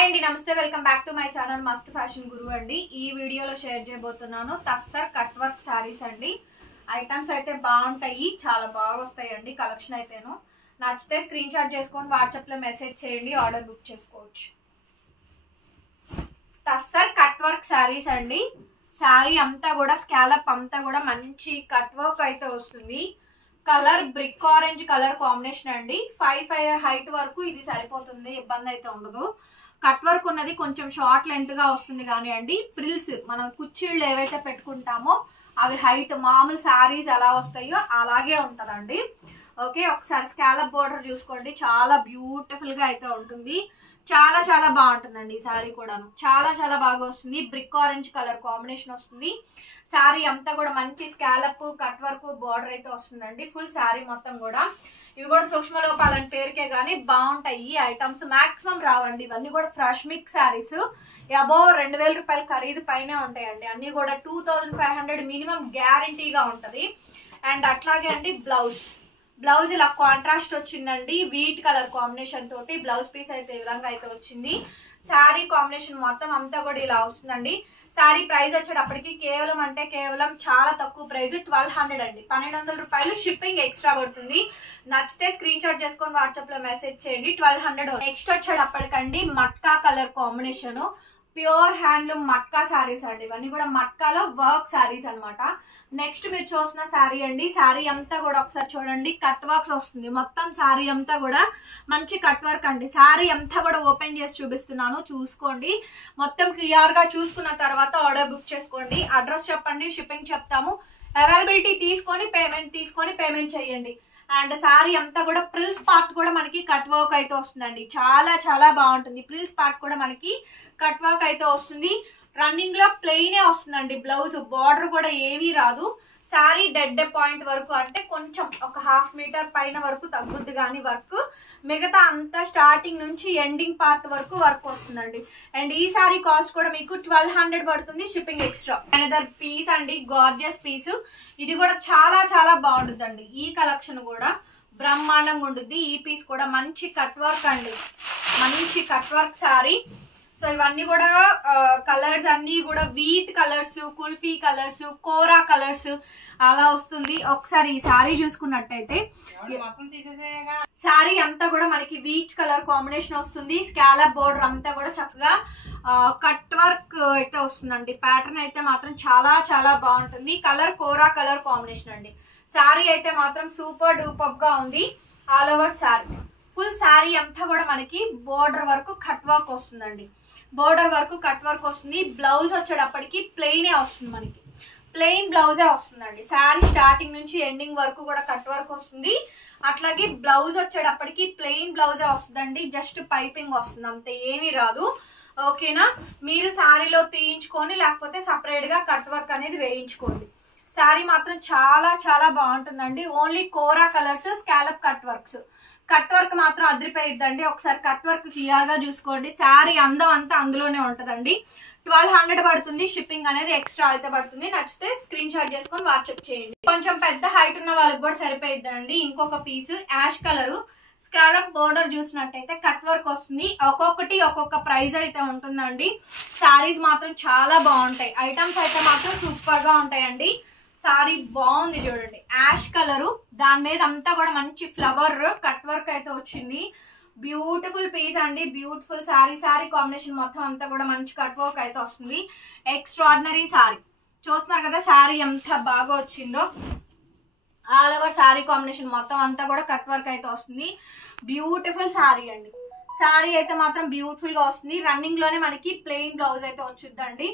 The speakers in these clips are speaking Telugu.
హాయ్ అండి, నమస్తే. Welcome back to my channel మస్త్ ఫ్యాషన్ గురు అండి. ఈ వీడియోలో షేర్ చేయబోతున్నాను టస్సర్ కట్ వర్క్ సారీస్ అండి. ఐటమ్స్ అయితే బాగుంటాయి, చాలా బాగా వస్తాయండి. కలెక్షన్ అయితేను నచ్చితే స్క్రీన్ షాట్ చేసుకొని వాట్సాప్ లో మెసేజ్ చేయండి, ఆర్డర్ బుక్ చేసుకోవచ్చు. టస్సర్ కట్ వర్క్ సారీస్ అండి. శారీ అంతా కూడా స్కాలప్ అంతా కూడా మంచి కట్ వర్క్ అయితే వస్తుంది. Colour brick orange colour combination అండి. 5'5" హైట్ వరకు ఇది సరిపోతుంది, ఇబ్బంది అయితే ఉండదు. కట్ వర్క్ ఉన్నది కొంచెం షార్ట్ లెంత్ గా వస్తుంది కానీ అండి, ప్రిల్స్ మనం కుర్చీళ్ళు ఏవైతే పెట్టుకుంటామో అవి హైట్ మామూలు శారీస్ ఎలా వస్తాయో అలాగే ఉంటదండి. ఓకే, ఒకసారి స్కాలప్ బోర్డర్ చూసుకోండి, చాలా బ్యూటిఫుల్ గా అయితే ఉంటుంది. చాలా చాలా బాగుంటుందండి ఈ శారీ కూడాను, చాలా చాలా బాగా వస్తుంది. బ్రిక్ ఆరెంజ్ కలర్ కాంబినేషన్ వస్తుంది. శారీ అంతా కూడా మంచి స్కాలప్ కట్ వర్క్ బోర్డర్ అయితే వస్తుందండి. ఫుల్ శారీ మొత్తం కూడా ఇవి కూడా సూక్ష్మ లోపాలని పేరుకే గానీ బాగుంటాయి. ఈ ఐటమ్స్ మాక్సిమం రావండి, ఇవన్నీ కూడా ఫ్రెష్ మిక్స్ శారీస్. అబోవ్ 2000 రూపాయలు ఖరీదు పైనే ఉంటాయండి. అన్ని కూడా 2500 మినిమం గ్యారంటీగా ఉంటది. అండ్ అట్లాగే అండి బ్లౌజ్ ఇలా కాంట్రాస్ట్ వచ్చిందండి, వీట్ కలర్ కాంబినేషన్ తోటి బ్లౌజ్ పీస్ అయితే ఈ విధంగా అయితే వచ్చింది. శారీ కాంబినేషన్ మొత్తం అంతా కూడా ఇలా వస్తుందండి. శారీ ప్రైస్ వచ్చేటప్పటికి కేవలం చాలా తక్కువ ప్రైస్, 1200 అండి. 1200 రూపాయలు. షిప్పింగ్ ఎక్స్ట్రా పడుతుంది. నచ్చితే స్క్రీన్ షాట్ చేసుకొని వాట్సాప్ లో మెసేజ్ చేయండి. 1200. నెక్స్ట్ వచ్చేటప్పటికండి matka colour combination, pure handloom matka saris అండి. ఇవన్నీ కూడా మట్కాలో వర్క్ శారీస్ అనమాట. నెక్స్ట్ మీరు చూసిన శారీ అండి. శారీ అంతా కూడా ఒకసారి చూడండి, కట్ వర్క్స్ వస్తుంది. మొత్తం శారీ అంతా కూడా మంచి కట్ వర్క్ అండి. శారీ అంతా కూడా ఓపెన్ చేసి చూపిస్తున్నాను, చూసుకోండి. మొత్తం క్లియర్ గా చూసుకున్న తర్వాత ఆర్డర్ బుక్ చేసుకోండి. అడ్రస్ చెప్పండి, షిప్పింగ్ చెప్తాము. అవైలబిలిటీ తీసుకొని పేమెంట్ చేయండి. అండ్ శారీ అంతా కూడా ప్రిల్స్ పార్ట్ కూడా మనకి కట్ వర్క్ అయితే వస్తుందండి. చాలా చాలా బాగుంటుంది. ప్రిల్స్ పార్ట్ కూడా మనకి కట్ వర్క్ అయితే వస్తుంది. రన్నింగ్ లో ప్లెయినే వస్తుందండి. బ్లౌజ్ బార్డర్ కూడా ఏమీ రాదు. శారీ డెడ్ పాయింట్ వరకు అంటే కొంచెం ఒక 1/2 మీటర్ పైన వరకు తగ్గుద్ది కానీ వర్క్, మిగతా అంతా స్టార్టింగ్ నుంచి ఎండింగ్ పార్ట్ వరకు వర్క్ వస్తుందండి. అండ్ ఈ శారీ కాస్ట్ కూడా మీకు 1200 పడుతుంది, షిప్పింగ్ ఎక్స్ట్రా. అనదర్ పీస్ అండి, గార్జియస్ పీస్. ఇది కూడా చాలా చాలా బాగుంటుందండి. ఈ కలెక్షన్ కూడా బ్రహ్మాండంగా ఉంటుంది. ఈ పీస్ కూడా మంచి కట్ వర్క్ అండి, మంచి కట్ వర్క్ శారీ. సో ఇవన్నీ కూడా కలర్స్ అన్ని కూడా వీట్ కలర్స్, కుల్ఫీ కలర్స్, కోరా కలర్స్ అలా వస్తుంది. ఒకసారి ఈ శారీ చూసుకున్నట్టయితే శారీ అంతా కూడా మనకి వీట్ కలర్ కాంబినేషన్ వస్తుంది. స్కాలప్ బోర్డర్ అంతా కూడా చక్కగా కట్ వర్క్ అయితే వస్తుందండి. ప్యాటర్న్ అయితే మాత్రం చాలా చాలా బాగుంటుంది. కలర్ కోరా కలర్ కాంబినేషన్ అండి. శారీ అయితే మాత్రం సూపర్ డూపర్ గా ఉంది. All over sari full sari అంతా కూడా మనకి బోర్డర్ వరకు కట్ వర్క్ వస్తుందండి. బోర్డర్ వరకు కట్ వర్క్ వస్తుంది. బ్లౌజ్ వచ్చేటప్పటికి ప్లెయినే వస్తుంది, మనకి ప్లెయిన్ బ్లౌజే వస్తుందండి. శారీ స్టార్టింగ్ నుంచి ఎండింగ్ వరకు కూడా కట్ వర్క్ వస్తుంది. అట్లాగే బ్లౌజ్ వచ్చేటప్పటికి ప్లెయిన్ బ్లౌజే వస్తుందండి. జస్ట్ పైపింగ్ వస్తుంది, అంతే, ఏమీ రాదు. ఓకేనా, మీరు శారీలో తీయించుకొని లేకపోతే సపరేట్ గా కట్ వర్క్ అనేది వేయించుకోండి. శారీ మాత్రం చాలా చాలా బాగుంటుందండి. Only kora colours, scallop cut works. Cut work మాత్రం అదిరిపోయిద్దండి. ఒకసారి కట్ వర్క్ క్లియర్ గా చూసుకోండి. శారీ అందం అంతా అందులోనే ఉంటదండి. 1200 పడుతుంది, షిప్పింగ్ అనేది ఎక్స్ట్రా అయితే పడుతుంది. నచ్చితే స్క్రీన్ షాట్ చేసుకొని వాట్సాప్ చేయండి. కొంచెం పెద్ద హైట్ ఉన్న వాళ్ళకి కూడా సరిపోయిద్దండి. ఇంకొక piece ash colour scallop border చూసినట్టయితే కట్ వర్క్ వస్తుంది. ఒక్కొక్కటి ఒక్కొక్క ప్రైస్ అయితే ఉంటుందండి. శారీస్ మాత్రం చాలా బాగుంటాయి. ఐటమ్స్ అయితే మాత్రం సూపర్ గా ఉంటాయండి. సారీ బాగుంది చూడండి, యాష్ కలరు, దాని మీద అంతా కూడా మంచి ఫ్లవర్ కట్ వర్క్ అయితే వచ్చింది. బ్యూటిఫుల్ పీస్ అండి, బ్యూటిఫుల్ శారీ. శారీ కాంబినేషన్ మొత్తం అంతా కూడా మంచి కట్ వర్క్ అయితే వస్తుంది. ఎక్స్ట్రాడినరీ శారీ. చూస్తున్నారు కదా శారీ ఎంత బాగా వచ్చిందో. ఆల్ ఓవర్ శారీ కాంబినేషన్ మొత్తం అంతా కూడా కట్ వర్క్ అయితే వస్తుంది. బ్యూటిఫుల్ శారీ అండి. శారీ అయితే మాత్రం బ్యూటిఫుల్ గా వస్తుంది. రన్నింగ్ లోనే మనకి ప్లెయిన్ బ్లౌజ్ అయితే వచ్చిందండి.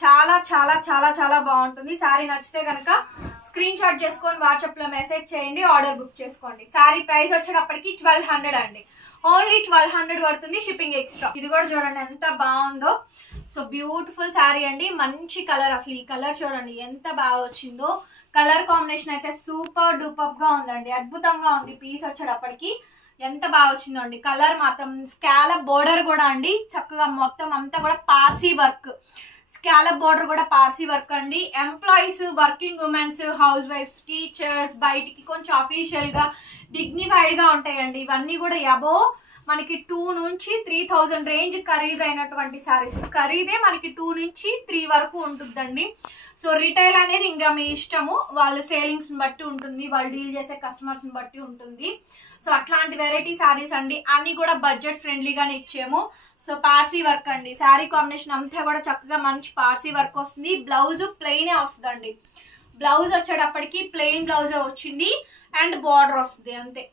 చాలా చాలా చాలా చాలా బాగుంటుంది. శారీ నచ్చితే కనుక స్క్రీన్ షాట్ చేసుకొని వాట్సాప్ లో మెసేజ్ చేయండి, ఆర్డర్ బుక్ చేసుకోండి. శారీ ప్రైస్ వచ్చేటప్పటికి 1200 అండి. ఓన్లీ 1200 పడుతుంది, షిప్పింగ్ ఎక్స్ట్రా. ఇది కూడా చూడండి ఎంత బాగుందో. సో బ్యూటిఫుల్ శారీ అండి, మంచి కలర్. అసలు ఈ కలర్ చూడండి ఎంత బాగా వచ్చిందో. కలర్ కాంబినేషన్ అయితే సూపర్ డూపర్ గా ఉందండి, అద్భుతంగా ఉంది. పీస్ వచ్చేటప్పటికి ఎంత బాగా వచ్చిందో అండి. కలర్ మాత్రం స్కాలప్ బోర్డర్ కూడా అండి, చక్కగా మొత్తం అంతా కూడా పార్సీ వర్క్. స్కాలప్ బోర్డర్ కూడా పార్సీ వర్క్ అండి. Employees, working womens, housewifes, teachers, బయటికి కొంచెం అఫీషియల్ గా డిగ్నిఫైడ్ గా ఉంటాయండి. ఇవన్నీ కూడా అబోవ్ మనకి 2 నుంచి 3000 రేంజ్ ఖరీదైనటువంటి సారీస్. ఖరీదే మనకి 2 నుంచి 3 వరకు ఉంటుందండి. సో రిటైల్ అనేది ఇంకా మీ ఇష్టము, వాళ్ళ సేలింగ్స్ బట్టి ఉంటుంది, వాళ్ళు డీల్ చేసే కస్టమర్స్ బట్టి ఉంటుంది. సో అట్లాంటి వెరైటీ సారీస్ అండి, అన్ని కూడా బడ్జెట్ ఫ్రెండ్లీగానే ఇచ్చాము. సో పార్సీ వర్క్ అండి, శారీ కాంబినేషన్ అంతా కూడా చక్కగా మంచి పార్సీ వర్క్ వస్తుంది. బ్లౌజ్ ప్లెయినే వస్తుందండి. బ్లౌజ్ వచ్చేటప్పటికి ప్లెయిన్ బ్లౌజే వచ్చింది అండ్ బార్డర్ వస్తుంది అంతే.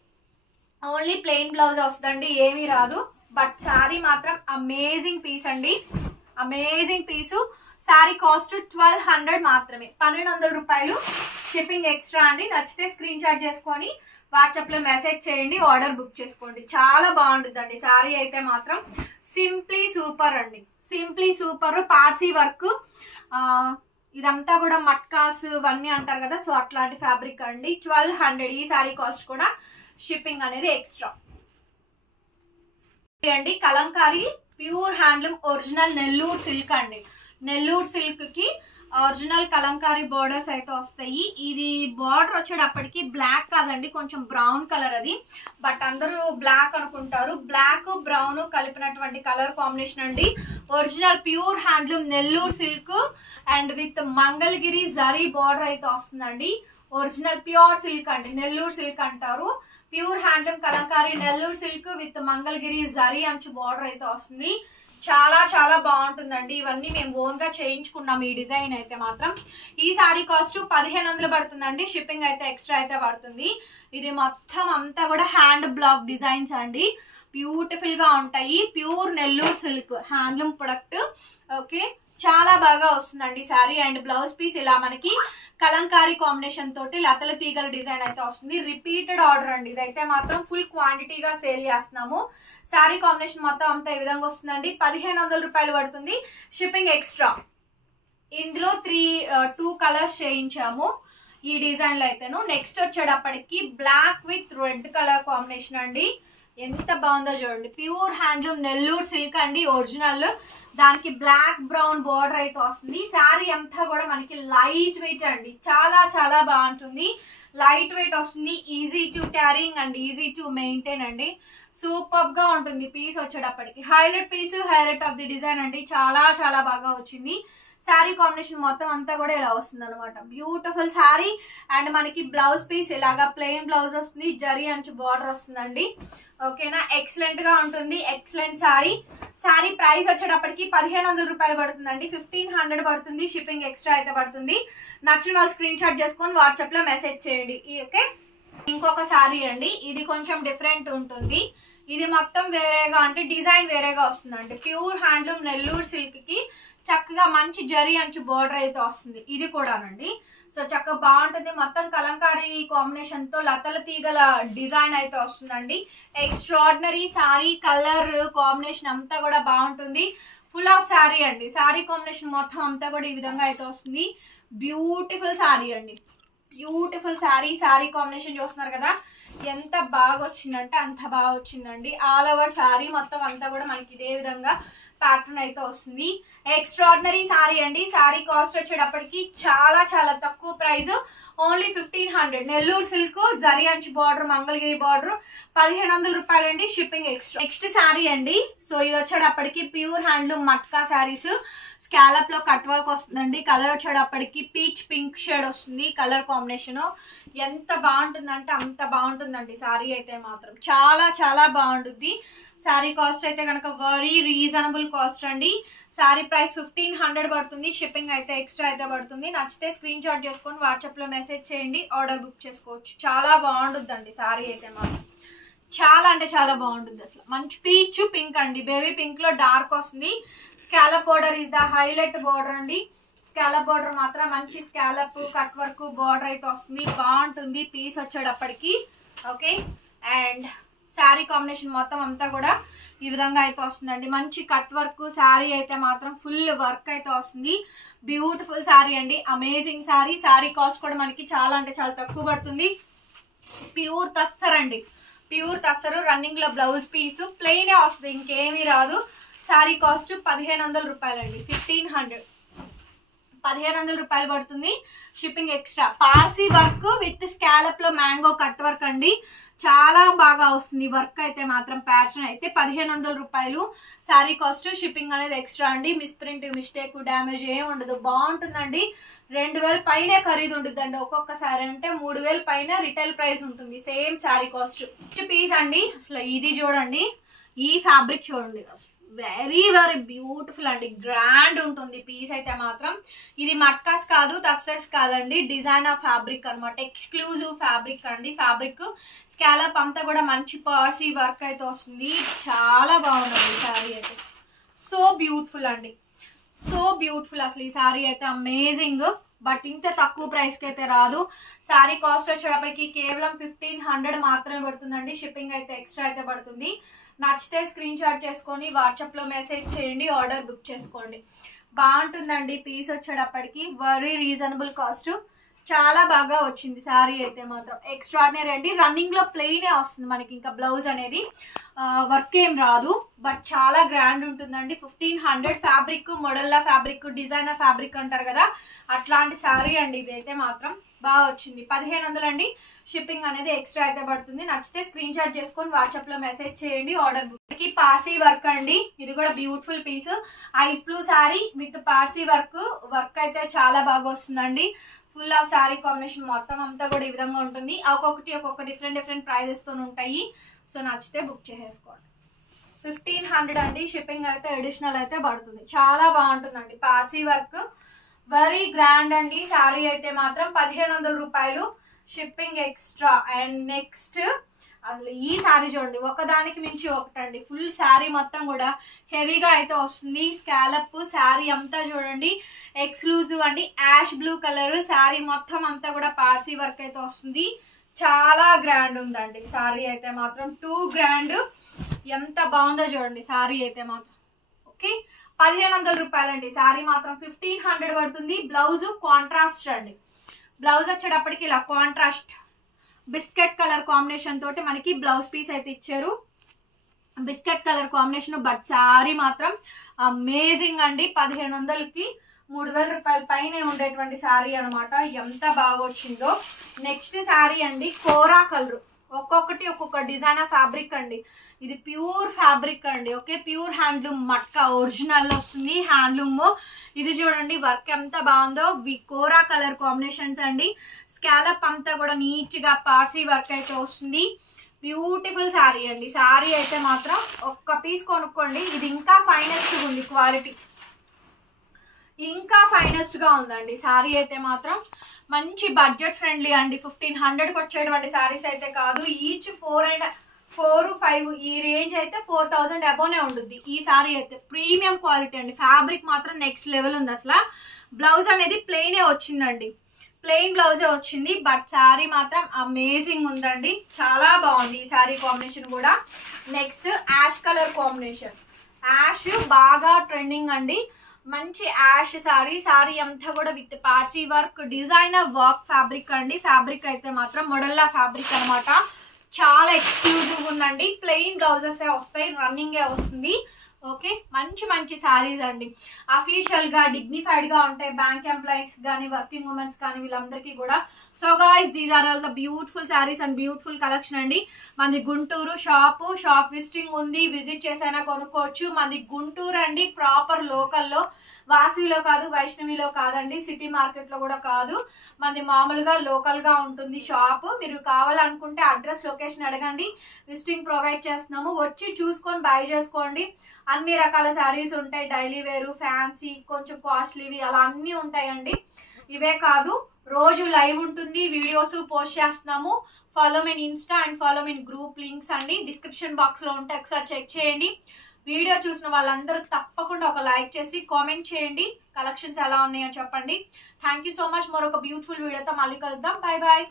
ఓన్లీ ప్లెయిన్ బ్లౌజ్ వస్తుందండి, ఏమీ రాదు. బట్ శారీ మాత్రం అమేజింగ్ పీస్ అండి, అమేజింగ్ పీసు. శారీ కాస్ట్ 1200 మాత్రమే, 1200 రూపాయలు. షిప్పింగ్ ఎక్స్ట్రా అండి. నచ్చితే స్క్రీన్ షాట్ చేసుకొని వాట్సాప్లో మెసేజ్ చేయండి, ఆర్డర్ బుక్ చేసుకోండి. చాలా బాగుంటుందండి శారీ అయితే మాత్రం. సింప్లీ సూపర్ అండి, సింప్లీ సూపర్. పార్సీ వర్క్ ఇదంతా కూడా మట్కాస్ ఇవన్నీ అంటారు కదా, సో అట్లాంటి ఫ్యాబ్రిక్ అండి. 1200 ఈ శారీ కాస్ట్ కూడా. షిప్పింగ్ అనేది ఎక్స్ట్రా అండి. Kalamkari pure handloom original Nellore silk అండి. నెల్లూరు సిల్క్ కి ఒరిజినల్ కలంకారీ బోర్డర్స్ అయితే వస్తాయి. ఇది బోర్డర్ వచ్చేటప్పటికి బ్లాక్ కాదండి, కొంచెం బ్రౌన్ కలర్ అది. బట్ అందరూ బ్లాక్ అనుకుంటారు, బ్లాక్ బ్రౌన్ కలిపినటువంటి కలర్ కాంబినేషన్ అండి. Original pure handloom Nellore silk and with Mangalagiri zari border అయితే వస్తుందండి. ఒరిజినల్ ప్యూర్ సిల్క్ అండి, నెల్లూరు సిల్క్ అంటారు. Pure handloom Kalamkari Nellore silk with Mangalagiri zari అంచు బోర్డర్ అయితే వస్తుంది. చాలా చాలా బాగుంటుందండి. ఇవన్నీ మేము ఓన్ గా చేయించుకున్నాం. ఈ డిజైన్ అయితే మాత్రం ఈ సారీ కాస్ట్ 1500 పడుతుందండి. షిప్పింగ్ అయితే ఎక్స్ట్రా అయితే పడుతుంది. ఇది మొత్తం అంతా కూడా హ్యాండ్ బ్లాక్ డిజైన్స్ అండి, బ్యూటిఫుల్ గా ఉంటాయి. Pure Nellore silk handloom product. Okay, చాలా బాగా వస్తుందండి శారీ. అండ్ బ్లౌజ్ పీస్ ఇలా మనకి కలంకారీ కాంబినేషన్ తోటి లతల తీగల డిజైన్ అయితే వస్తుంది. రిపీటెడ్ ఆర్డర్ అండి, ఇదైతే మాత్రం ఫుల్ క్వాంటిటీగా సేల్ చేస్తున్నాము. శారీ కాంబినేషన్ మొత్తం అంతా ఈ విధంగా వస్తుందండి. 1500 రూపాయలు పడుతుంది. Shipping extra. ఇందులో 2 కలర్స్ చేయించాము ఈ డిజైన్ లో అయితేను. నెక్స్ట్ వచ్చేటప్పటికి black with red colour combination అండి. ఎంత బాగుందో చూడండి. ప్యూర్ హ్యాండ్లూమ్ నెల్లూరు సిల్క్ అండి ఒరిజినల్. దానికి బ్లాక్ బ్రౌన్ బోర్డర్ అయితే వస్తుంది. శారీ అంతా కూడా మనకి లైట్ వెయిట్ అండి, చాలా చాలా బాగుంటుంది. లైట్ వెయిట్ వస్తుంది, easy to carrying and easy to maintain అండి. సూపర్ గా ఉంటుంది పీస్ వచ్చేటప్పటికి. Highlight piece, highlight of the design అండి. చాలా చాలా బాగా వచ్చింది. శారీ కాంబినేషన్ మొత్తం అంతా కూడా ఇలా వస్తుంది అనమాట. బ్యూటిఫుల్ శారీ. అండ్ మనకి బ్లౌజ్ పీస్ ఇలాగా ప్లెయిన్ బ్లౌజ్ వస్తుంది, జరీ అంచు బార్డర్ వస్తుందండి. ఓకేనా, ఎక్సలెంట్ గా ఉంటుంది. ఎక్సలెంట్ శారీ. శారీ ప్రైస్ వచ్చేటప్పటికి 1500 రూపాయలు పడుతుందండి. 1500 పడుతుంది. షిప్పింగ్ ఎక్స్ట్రా అయితే పడుతుంది. నచ్చిన వాళ్ళు స్క్రీన్ షాట్ చేసుకొని వాట్సాప్ లో మెసేజ్ చేయండి. ఓకే, ఇంకొక శారీ అండి. ఇది కొంచెం డిఫరెంట్ ఉంటుంది. ఇది మొత్తం వేరేగా అంటే డిజైన్ వేరేగా వస్తుందండి. ప్యూర్ హ్యాండ్లూమ్ నెల్లూరు సిల్క్ కి చక్కగా మంచి జరీ అంచు బోర్డర్ అయితే వస్తుంది. ఇది కూడానండి. సో చక్కగా బాగుంటుంది. మొత్తం కలంకారీ కాంబినేషన్ తో లతల తీగల డిజైన్ అయితే వస్తుందండి. ఎక్స్ట్రాడినరీ శారీ. కలర్ కాంబినేషన్ అంతా కూడా బాగుంటుంది. ఫుల్ ఆఫ్ శారీ అండి. శారీ కాంబినేషన్ మొత్తం అంతా కూడా ఈ విధంగా అయితే వస్తుంది. బ్యూటిఫుల్ శారీ అండి, బ్యూటిఫుల్ శారీ. శారీ కాంబినేషన్ చూస్తున్నారు కదా, ఎంత బాగా వచ్చిందంటే అంత బాగా వచ్చిందండి. ఆల్ ఓవర్ శారీ మొత్తం అంతా కూడా మనకి ఇదే విధంగా ప్యాటర్న్ అయితే వస్తుంది. ఎక్స్ట్రాడినరీ శారీ అండి. శారీ కాస్ట్ వచ్చేటప్పటికి చాలా చాలా తక్కువ price, only 1500. Nellore silk zari అంచు బార్డర్, మంగళగిరి బార్డర్, 1500 రూపాయలు అండి. Shipping extra. నెక్స్ట్ శారీ అండి. సో ఇది వచ్చేటప్పటికి pure handloom matka saris. Scallop లో కట్ వర్క్ వస్తుందండి. కలర్ వచ్చేటప్పటికి పీచ్ పింక్ షేడ్ వస్తుంది కలర్ కాంబినేషన్. ఎంత బాగుంటుందంటే అంత బాగుంటుందండి శారీ అయితే మాత్రం. చాలా చాలా బాగుంటుంది. శారీ కాస్ట్ అయితే కనుక వెరీ రీజనబుల్ కాస్ట్ అండి. శారీ ప్రైస్ 1500 పడుతుంది. షిప్పింగ్ అయితే ఎక్స్ట్రా అయితే పడుతుంది. నచ్చితే స్క్రీన్ షాట్ చేసుకొని వాట్సాప్ లో మెసేజ్ చేయండి, ఆర్డర్ బుక్ చేసుకోవచ్చు. చాలా బాగుంటుందండి శారీ అయితే మాత్రం. చాలా అంటే చాలా బాగుంటుంది అసలు. మంచి పీచ్ పింక్ అండి, బేబీ పింక్ లో డార్క్ వస్తుంది. Scallop border is the highlight border అండి. స్కాలప్ బోర్డర్ మాత్రం మంచి స్కాలప్ కట్ వర్క్ బోర్డర్ అయితే వస్తుంది. బాగుంటుంది పీస్ వచ్చేటప్పటికి. ఓకే, అండ్ శారీ కాంబినేషన్ మొత్తం అంతా కూడా ఈ విధంగా అయితే వస్తుందండి. మంచి కట్ వర్క్ శారీ అయితే మాత్రం ఫుల్ వర్క్ అయితే వస్తుంది. బ్యూటిఫుల్ శారీ అండి, అమేజింగ్ శారీ. శారీ కాస్ట్ కూడా మనకి చాలా అంటే చాలా తక్కువ పడుతుంది. ప్యూర్ తస్సర్ అండి, ప్యూర్ తస్సరు. రన్నింగ్ లో బ్లౌజ్ పీస్ ప్లెయినే వస్తుంది, ఇంకేమీ రాదు. శారీ కాస్ట్ 1500 రూపాయలు అండి. 1500 రూపాయలు పడుతుంది. Shipping extra. Parsi work with scallop లో మ్యాంగో కట్ వర్క్ అండి. చాలా బాగా వస్తుంది వర్క్ అయితే మాత్రం. ప్యాటర్న్ అయితే 1500 రూపాయలు శారీ కాస్ట్. షిప్పింగ్ అనేది ఎక్స్ట్రా అండి. మిస్ప్రింట్ మిస్టేక్ డ్యామేజ్ ఏం ఉండదు, బాగుంటుందండి. 2000 పైనే ఖరీదు ఉంటుందండి ఒక్కొక్క శారీ, అంటే 3000 పైన రిటైల్ ప్రైస్ ఉంటుంది సేమ్ శారీ కాస్ట్. పీస్ అండి, అసలు ఇది చూడండి, ఈ ఫ్యాబ్రిక్ చూడండి, వెరీ వెరీ బ్యూటిఫుల్ అండి, గ్రాండ్ ఉంటుంది పీస్ అయితే మాత్రం. ఇది మట్కాస్ కాదు, టస్సర్స్ కాదండి, డిజైనర్ ఫ్యాబ్రిక్ అనమాట, ఎక్స్క్లూజివ్ ఫ్యాబ్రిక్ అండి. ఫ్యాబ్రిక్ స్కాలప్ అంతా కూడా మంచి పర్సీ వర్క్ అయితే వస్తుంది, చాలా బాగుంటుంది శారీ అయితే. సో బ్యూటిఫుల్ అండి, సో బ్యూటిఫుల్. అసలు ఈ శారీ అయితే అమేజింగ్. బట్ ఇంత తక్కువ ప్రైస్ కి అయితే రాదు. శారీ కాస్ట్ వచ్చేటప్పటికి కేవలం 1500 మాత్రమే పడుతుందండి. షిప్పింగ్ అయితే ఎక్స్ట్రా అయితే పడుతుంది. నచ్చితే స్క్రీన్ షాట్ చేసుకొని వాట్సాప్ లో మెసేజ్ చేయండి, ఆర్డర్ బుక్ చేసుకోండి. బాగుంటుందండి పీస్ వచ్చేటప్పటికి, వెరీ రీజనబుల్ కాస్ట్. చాలా బాగా వచ్చింది శారీ అయితే మాత్రం, ఎక్స్ట్రాడినరీ అండి. రన్నింగ్ లో ప్లెయినే వస్తుంది మనకి, ఇంకా బ్లౌజ్ అనేది వర్క్ ఏం రాదు. బట్ చాలా గ్రాండ్ ఉంటుందండి. 1500 ఫ్యాబ్రిక్, మోడల్లా ఫ్యాబ్రిక్, డిజైనర్ ఫ్యాబ్రిక్ అంటారు కదా, అట్లాంటి శారీ అండి ఇదైతే మాత్రం. బాగా వచ్చింది. 1500 అండి. షిప్పింగ్ అనేది ఎక్స్ట్రా అయితే పడుతుంది. నచ్చితే స్క్రీన్ షాట్ చేసుకొని వాట్సాప్ లో మెసేజ్ చేయండి, ఆర్డర్ బుక్. పార్సీ వర్క్ అండి, ఇది కూడా beautiful piece. Ice blue sari with Parsi work. Work అయితే చాలా బాగా వస్తుందండి. ఫుల్ ఆఫ్ శారీ కాంబినేషన్ మొత్తం అంతా కూడా ఈ విధంగా ఉంటుంది. ఒక్కొక్క డిఫరెంట్ ప్రైజెస్ తో ఉంటాయి. సో నచ్చితే బుక్ చేసేసుకోండి. 1500 అండి. షిప్పింగ్ అయితే అడిషనల్ అయితే పడుతుంది. చాలా బాగుంటుందండి పార్సీ వర్క్, వెరీ గ్రాండ్ అండి. శారీ అయితే మాత్రం 1500 రూపాయలు, షిప్పింగ్ ఎక్స్ట్రా. అండ్ నెక్స్ట్ అసలు ఈ శారీ చూడండి, ఒకదానికి మించి ఒకటండి. ఫుల్ శారీ మొత్తం కూడా హెవీగా అయితే వస్తుంది. స్కాలప్ శారీ అంతా చూడండి, ఎక్స్క్లూజివ్ అండి, యాష్ బ్లూ కలర్. శారీ మొత్తం అంతా కూడా పార్సీ వర్క్ అయితే వస్తుంది. చాలా గ్రాండ్ ఉందండి శారీ అయితే మాత్రం, టూ గ్రాండ్. ఎంత బాగుందో చూడండి శారీ అయితే మాత్రం. ఓకే, 1500 రూపాయలండి. శారీ మాత్రం 1500 పడుతుంది. బ్లౌజ్ కాంట్రాస్ట్ అండి. బ్లౌజ్ వచ్చేటప్పటికి ఇలా కాంట్రాస్ట్ బిస్కెట్ కలర్ కాంబినేషన్ తోటి మనకి బ్లౌజ్ పీస్ అయితే ఇచ్చారు. Biscuit colour combination. But sari మాత్రం అమేజింగ్ అండి. 1500కి 3000 రూపాయల పైనే ఉండేటువంటి శారీ అనమాట. ఎంత బాగా వచ్చిందో. నెక్స్ట్ శారీ అండి, కోరా కలర్. ఒక్కొక్కటి ఒక్కొక్క డిజైనర్ ఫ్యాబ్రిక్ అండి. ఇది ప్యూర్ ఫ్యాబ్రిక్ అండి. Okay, pure handloom matka original వస్తుంది హ్యాండ్లూమ్. ఇది చూడండి వర్క్ ఎంత బాగుందో. కోరా కలర్ కాంబినేషన్స్ అండి. స్కాలప్ అంతా కూడా నీట్ గా పార్సీ వర్క్ అయితే వస్తుంది. బ్యూటిఫుల్ శారీ అండి. శారీ అయితే మాత్రం ఒక్క పీస్ కొనుక్కోండి. ఇది ఇంకా ఫైనెస్ట్ ఉంది, క్వాలిటీ ఇంకా ఫైనెస్ట్ గా ఉందండి. శారీ అయితే మాత్రం మంచి బడ్జెట్ ఫ్రెండ్లీ అండి. 1500కి వచ్చేటువంటి శారీస్ అయితే కాదు. ఈచ్ 4 and 5 ఈ రేంజ్ అయితే 4000 అబోనే ఉంటుంది. ఈ శారీ అయితే ప్రీమియం క్వాలిటీ అండి. ఫ్యాబ్రిక్ మాత్రం నెక్స్ట్ లెవెల్ ఉంది అసలు. బ్లౌజ్ అనేది ప్లెయినే వచ్చిందండి, ప్లెయిన్ బ్లౌజే వచ్చింది. బట్ శారీ మాత్రం అమేజింగ్ ఉందండి. చాలా బాగుంది ఈ శారీ కాంబినేషన్ కూడా. Next ash colour combination. Ash బాగా ట్రెండింగ్ అండి. మంచి యాష్ శారీ. శారీ అంతా కూడా with Parsi work, designer work fabric అండి. ఫ్యాబ్రిక్ అయితే మాత్రం మోడల్లా ఫ్యాబ్రిక్ అనమాట. చాలా ఎక్స్క్లూజివ్ ఉందండి. ప్లెయిన్ బ్లౌజెస్ వస్తాయి, రన్నింగ్ వస్తుంది. ఓకే, మంచి మంచి శారీస్ అండి. అఫీషియల్ గా డిగ్నిఫైడ్ గా ఉంటాయి బ్యాంక్ ఎంప్లాయీస్ కానీ, వర్కింగ్ ఉమెన్స్ కానీ, వీళ్ళందరికీ కూడా. So guys, these are all the beautiful saris and beautiful collection అండి. మనది గుంటూరు షాప్ విజిటింగ్ ఉంది, విజిట్ చేసైనా కొనుక్కోవచ్చు. మనది గుంటూరు అండి, ప్రాపర్ లోకల్లో, వాసవిలో కాదు, వైష్ణవిలో కాదండి, సిటీ మార్కెట్ లో కూడా కాదు. మనది మామూలుగా లోకల్ గా ఉంటుంది షాప్. మీరు కావాలనుకుంటే అడ్రస్ లొకేషన్ అడగండి, విజిటింగ్ ప్రొవైడ్ చేస్తున్నాము. వచ్చి చూసుకొని బై చేసుకోండి. అన్ని రకాల శారీస్ ఉంటాయి, డైలీ వేరు, ఫ్యాన్సీ, కొంచెం కాస్ట్లీవి, అలా అన్ని ఉంటాయండి. ఇవే కాదు, రోజు లైవ్ ఉంటుంది, వీడియోస్ పోస్ట్ చేస్తున్నాము. Follow mean Insta and follow mean group links అండి డిస్క్రిప్షన్ బాక్స్ లో ఉంటాయి, ఒకసారి చెక్ చేయండి. వీడియో చూసిన వాళ్ళందరూ తప్పకుండా ఒక లైక్ చేసి కామెంట్ చేయండి, కలెక్షన్స్ ఎలా ఉన్నాయో చెప్పండి. Thank you so much. మరొక బ్యూటిఫుల్ వీడియోతో మళ్ళీ కలుద్దాం. Bye bye.